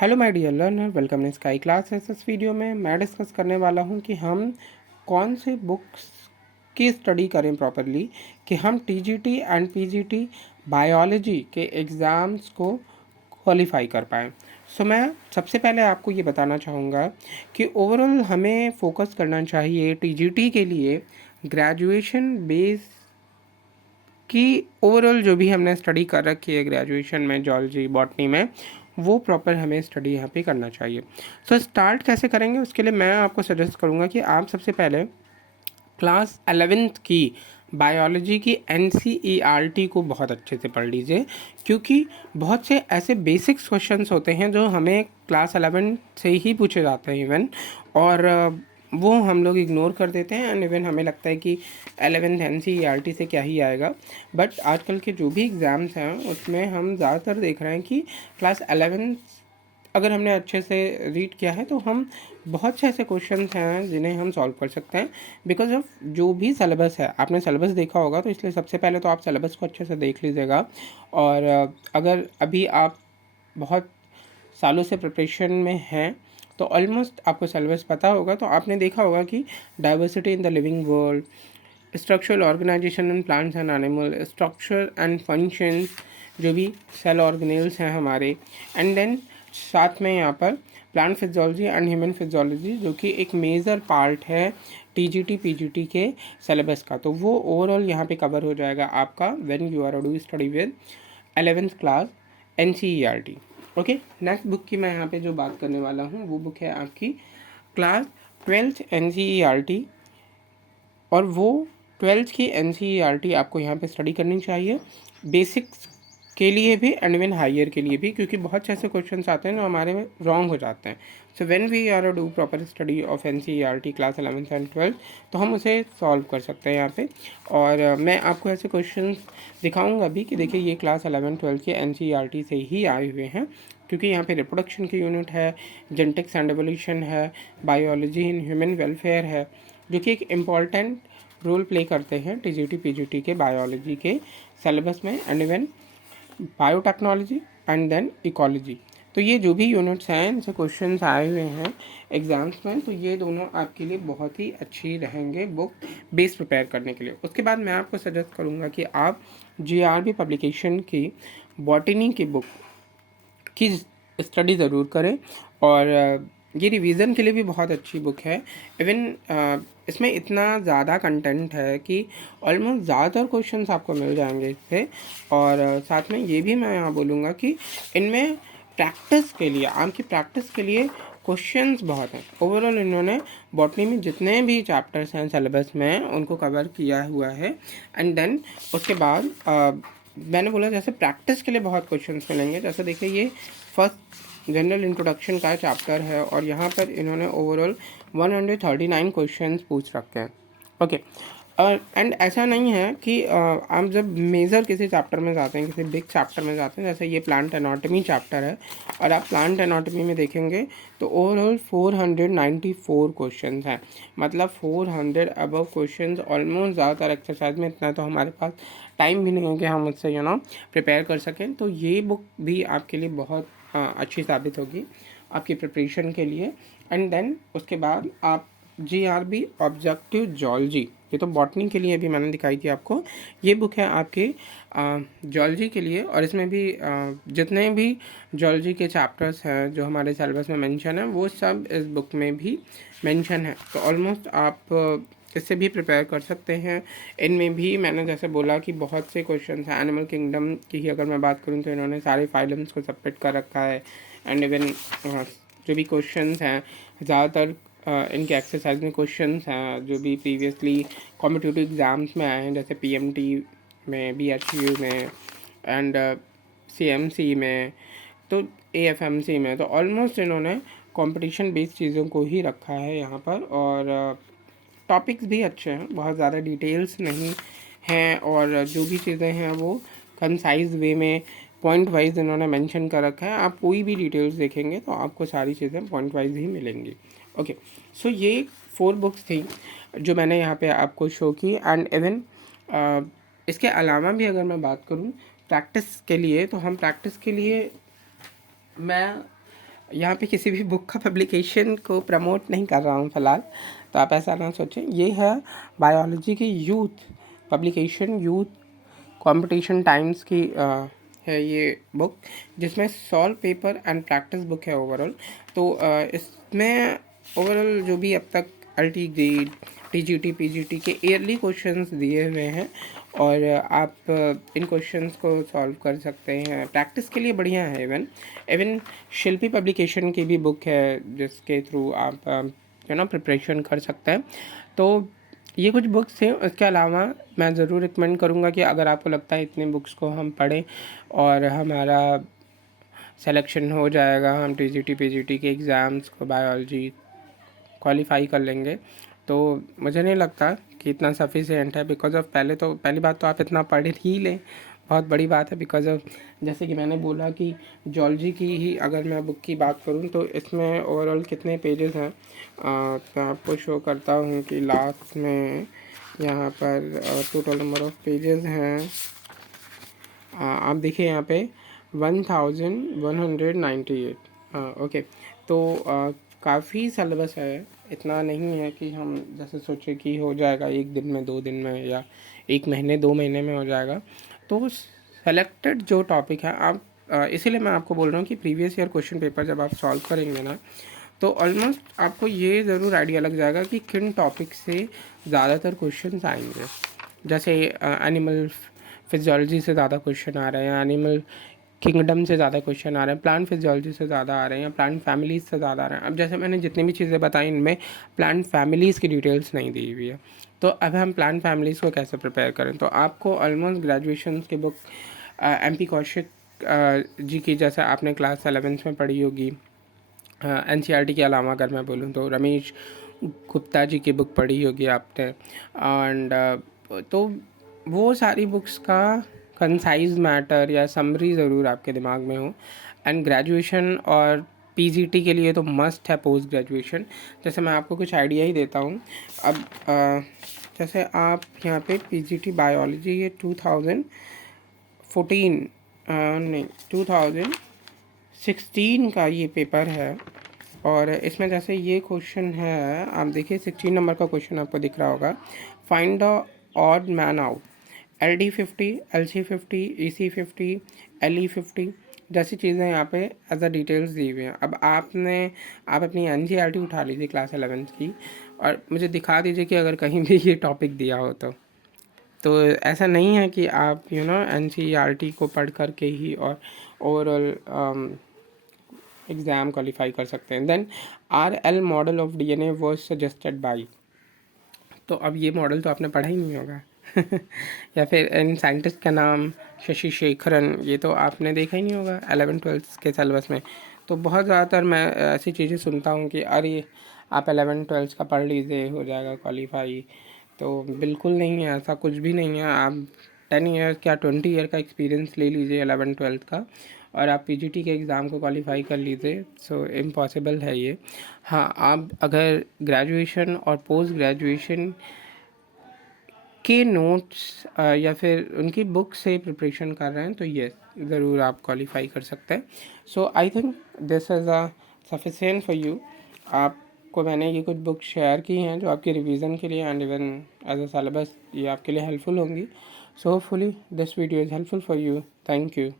Hello my dear learner, welcome in Sky Classes. इस video में मैं डिस्कस करने वाला हूं कि हम कौन से बुक्स की स्टडी करें प्रॉपरली कि हम टीजीटी एंड पीजीटी बायोलॉजी के एग्ज़ाम्स को क्वालिफाई कर पाएँ। मैं सबसे पहले आपको ये बताना चाहूँगा कि ओवरऑल हमें फोकस करना चाहिए टीजीटी के लिए ग्रेजुएशन बेस कि ओवरऑल जो भी हमने स्टडी कर रखी है ग्रेजुएशन में जूलॉजी बॉटनी में, वो प्रॉपर हमें स्टडी यहाँ पे करना चाहिए। स्टार्ट कैसे करेंगे उसके लिए मैं आपको सजेस्ट करूँगा कि आप सबसे पहले क्लास 11th की बायोलॉजी की NCERT को बहुत अच्छे से पढ़ लीजिए, क्योंकि बहुत से ऐसे बेसिक्स क्वेश्चंस होते हैं जो हमें क्लास 11 से ही पूछे जाते हैं इवन, और वो हम लोग इग्नोर कर देते हैं एंड इवन हमें लगता है कि 11th NCERT से क्या ही आएगा। बट आजकल के जो भी एग्ज़ाम्स हैं उसमें हम ज़्यादातर देख रहे हैं कि क्लास 11 अगर हमने अच्छे से रीड किया है तो हम बहुत से ऐसे क्वेश्चंस हैं जिन्हें हम सॉल्व कर सकते हैं बिकॉज ऑफ जो भी सिलेबस है। आपने सिलेबस देखा होगा तो इसलिए सबसे पहले तो आप सिलेबस को अच्छे से देख लीजिएगा। और अगर अभी आप बहुत सालों से प्रिपरेशन में हैं तो ऑलमोस्ट आपको सिलेबस पता होगा। तो आपने देखा होगा कि diversity in the living world, structural organisation in plants and animal, structure and functions, जो भी सेल ऑर्गेनेल्स हैं हमारे, एंड देन साथ में यहाँ पर plant physiology and human physiology जो कि एक मेजर पार्ट है टीजीटी पीजीटी के सिलेबस का, तो वो ओवरऑल यहाँ पे कवर हो जाएगा आपका when you are do study with 11th class NCERT। Okay, next book की मैं यहाँ पे जो बात करने वाला हूँ वो बुक है आपकी क्लास 12th NCERT, और वो 12th की NCERT आपको यहाँ पे स्टडी करनी चाहिए बेसिक्स के लिए भी एंड इवन हायर के लिए भी, क्योंकि बहुत से ऐसे क्वेश्चंस आते हैं जो हमारे में रॉन्ग हो जाते हैं। So when we are do proper study of NCERT class 11th and 12th तो हम उसे सॉल्व कर सकते हैं यहाँ पे। और मैं आपको ऐसे क्वेश्चंस दिखाऊंगा भी कि देखिए ये क्लास 11th-12th के NCERT से ही आए हुए हैं, क्योंकि यहाँ पे रिप्रोडक्शन की यूनिट है, जेनेटिक्स एंड एवोल्यूशन है, बायोलॉजी इन ह्यूमन वेलफेयर है, जो कि एक इम्पॉर्टेंट रोल प्ले करते हैं टीजीटी पीजीटी के बायोलॉजी के सिलेबस में, and even biotechnology and then ecology. तो ये जो भी यूनिट्स हैं इनसे क्वेश्चंस आए हुए हैं एग्ज़ाम्स में, तो ये दोनों आपके लिए बहुत ही अच्छी रहेंगे बुक बेस प्रिपेयर करने के लिए। उसके बाद मैं आपको सजेस्ट करूँगा कि आप GRB पब्लिकेशन की बॉटनी की बुक की स्टडी ज़रूर करें, और ये रिवीजन के लिए भी बहुत अच्छी बुक है। इवन इसमें इतना ज़्यादा कंटेंट है कि ऑलमोस्ट ज़्यादातर क्वेश्चंस आपको मिल जाएंगे इससे। और साथ में ये भी मैं यहाँ बोलूँगा कि इनमें प्रैक्टिस के लिए, आपकी प्रैक्टिस के लिए क्वेश्चंस बहुत हैं। ओवरऑल इन्होंने बॉटनी में जितने भी चैप्टर्स हैं सिलेबस में उनको कवर किया हुआ है। एंड देन उसके बाद मैंने बोला जैसे प्रैक्टिस के लिए बहुत क्वेश्चंस मिलेंगे। जैसे देखिए ये फर्स्ट जनरल इंट्रोडक्शन का चैप्टर है और यहाँ पर इन्होंने ओवरऑल 139 क्वेश्चंस पूछ रखे हैं। ओके, एंड ऐसा नहीं है कि आप जब मेजर किसी चैप्टर में जाते हैं, किसी बिग चैप्टर में जाते हैं, जैसे ये प्लांट एनाटॉमी चैप्टर है, और आप प्लांट एनाटॉमी में देखेंगे तो ओवरऑल 494 क्वेश्चंस हैं, मतलब 400 अबव क्वेश्चंस ऑलमोस्ट। ज़्यादातर एक्सरसाइज में इतना तो हमारे पास टाइम भी नहीं है कि हम उससे प्रिपेयर कर सकें। तो ये बुक भी आपके लिए बहुत अच्छी साबित होगी आपकी प्रिपरेशन के लिए। एंड देन उसके बाद आप GRB ऑब्जेक्टिव जूलॉजी, ये तो बॉटनी के लिए भी मैंने दिखाई थी आपको, ये बुक है आपके जूलॉजी के लिए। और इसमें भी जितने भी जूलॉजी के चैप्टर्स हैं जो हमारे सिलेबस में मेंशन है वो सब इस बुक में भी मेंशन है। तो ऑलमोस्ट आप इससे भी प्रिपेयर कर सकते हैं। इनमें भी मैंने जैसे बोला कि बहुत से क्वेश्चंस हैं। एनिमल किंगडम की ही अगर मैं बात करूं तो इन्होंने सारे फाइलम्स को सबमिट कर रखा है। एंड इवन जो भी क्वेश्चंस हैं ज़्यादातर इनके एक्सरसाइज में क्वेश्चंस हैं जो भी प्रीवियसली कॉम्पिटिटिव एग्ज़ाम्स में आए हैं, जैसे PMT में, BHU में, एंड CMC में, तो AFMC में। तो ऑलमोस्ट इन्होंने कंपटीशन बेस्ड चीज़ों को ही रखा है यहाँ पर। और टॉपिक्स भी अच्छे हैं, बहुत ज़्यादा डिटेल्स नहीं हैं, और जो भी चीज़ें हैं वो कंसाइज वे में पॉइंट वाइज इन्होंने मेंशन कर रखा है। आप कोई भी डिटेल्स देखेंगे तो आपको सारी चीज़ें पॉइंट वाइज ही मिलेंगी। ओके, सो ये 4 बुक्स थी जो मैंने यहाँ पे आपको शो की। एंड इवन इसके अलावा भी अगर मैं बात करूँ प्रैक्टिस के लिए, तो हम प्रैक्टिस के लिए मैं यहाँ पे किसी भी बुक का पब्लिकेशन को प्रमोट नहीं कर रहा हूँ फ़िलहाल, तो आप ऐसा ना सोचें। ये है बायोलॉजी की youth publication, youth competition times की है ये बुक, जिसमें solve paper and practice book है ओवरऑल। तो इसमें ओवरऑल जो भी अब तक अल्टी ग्रेड, टीजीटी, पीजीटी के ईयरली क्वेश्चंस दिए हुए हैं, और आप इन क्वेश्चंस को सॉल्व कर सकते हैं। प्रैक्टिस के लिए बढ़िया है। इवन शिल्पी पब्लिकेशन की भी बुक है जिसके थ्रू आप प्रिपरेशन कर सकते हैं। तो ये कुछ बुक्स हैं। उसके अलावा मैं ज़रूर रिकमेंड करूँगा कि अगर आपको लगता है इतने बुक्स को हम पढ़ें और हमारा सिलेक्शन हो जाएगा, हम टीजीटी पीजीटी के एग्ज़ाम्स को बायोलॉजी क्वालिफाई कर लेंगे, तो मुझे नहीं लगता कि इतना सफिशिएंट है। बिकॉज ऑफ पहली बात तो आप इतना पढ़ ही लें, बहुत बड़ी बात है। बिकॉज ऑफ जैसे कि मैंने बोला कि जॉलजी की ही अगर मैं बुक की बात करूं तो इसमें ओवरऑल कितने पेजेस हैं, मैं आपको शो करता हूं कि लास्ट में यहाँ पर टोटल नंबर ऑफ पेजेस हैं। आप देखिए यहाँ पे 1198। हाँ, ओके। तो काफ़ी सिलेबस है, इतना नहीं है कि हम जैसे सोचे कि हो जाएगा एक दिन में, 2 दिन में, या एक महीने 2 महीने में हो जाएगा। तो सेलेक्टेड जो टॉपिक है आप इसीलिए मैं आपको बोल रहा हूँ कि प्रीवियस ईयर क्वेश्चन पेपर जब आप सॉल्व करेंगे ना, तो ऑलमोस्ट आपको ये ज़रूर आइडिया लग जाएगा कि किन टॉपिक से ज़्यादातर क्वेश्चन आएंगे। जैसे एनिमल फिजियोलॉजी से ज़्यादा क्वेश्चन आ रहे हैं, एनिमल किंगडम से ज़्यादा क्वेश्चन आ रहे हैं, प्लांट फिजियोलॉजी से ज़्यादा आ रहे हैं, या प्लांट फैमिलीज़ से ज़्यादा आ रहे हैं। अब जैसे मैंने जितनी भी चीज़ें बताई इनमें प्लांट फैमिलीज़ की डिटेल्स नहीं दी हुई है, तो अब हम प्लांट फैमिलीज़ को कैसे प्रिपेयर करें। तो आपको ऑलमोस्ट ग्रेजुएशन की बुक MP कौशिक जी की, जैसे आपने क्लास 11th में पढ़ी होगी, NCERT के अलावा अगर मैं बोलूँ तो रमेश गुप्ता जी की बुक पढ़ी होगी आपने। एंड तो वो सारी बुक्स का कंसाइज मैटर या समरी ज़रूर आपके दिमाग में हो। एंड ग्रेजुएशन और PGT के लिए तो मस्ट है पोस्ट ग्रेजुएशन। जैसे मैं आपको कुछ आइडिया ही देता हूँ। अब जैसे आप यहाँ पे PGT बायोलॉजी, ये 2014 नहीं 2016 का ये पेपर है, और इसमें जैसे ये क्वेश्चन है, आप देखिए 16 नंबर का क्वेश्चन आपको दिख रहा होगा। Find the odd man out, LD50, LC50, EC50, LE50 जैसी चीज़ें यहाँ पे एज अ डिटेल्स दी हुई हैं। अब आप अपनी NCERT उठा लीजिए क्लास 11th की, और मुझे दिखा दीजिए कि अगर कहीं भी ये टॉपिक दिया हो तो ऐसा नहीं है कि आप NCERT को पढ़ कर के ही और ओवरऑल एग्ज़ाम क्वालिफाई कर सकते हैं। Then RL model of DNA was suggested by, तो अब ये मॉडल तो आपने पढ़ा ही नहीं होगा या फिर इन साइंटिस्ट का नाम शशि शेखरन, ये तो आपने देखा ही नहीं होगा 11th-12th के सिलेबस में। तो बहुत ज़्यादातर मैं ऐसी चीज़ें सुनता हूँ कि अरे आप 11th-12th का पढ़ लीजिए हो जाएगा क्वालिफाई। तो बिल्कुल नहीं है, ऐसा कुछ भी नहीं है। आप 10 ईयर क्या 20 ईयर का एक्सपीरियंस ले लीजिए 11th-12th का, और आप PGT के एग्ज़ाम को क्वालिफाई कर लीजिए। सो इम्पॉसिबल है ये। हाँ, आप अगर ग्रेजुएशन और पोस्ट ग्रेजुएशन के नोट्स या फिर उनकी बुक से प्रिपरेशन कर रहे हैं तो ये ज़रूर आप क्वालिफाई कर सकते हैं। So I think this is a sufficient for you. आपको मैंने ये कुछ बुक शेयर की हैं जो आपके रिवीजन के लिए and even as a syllabus ये आपके लिए हेल्पफुल होंगी। So hopefully this video is helpful for you. Thank you.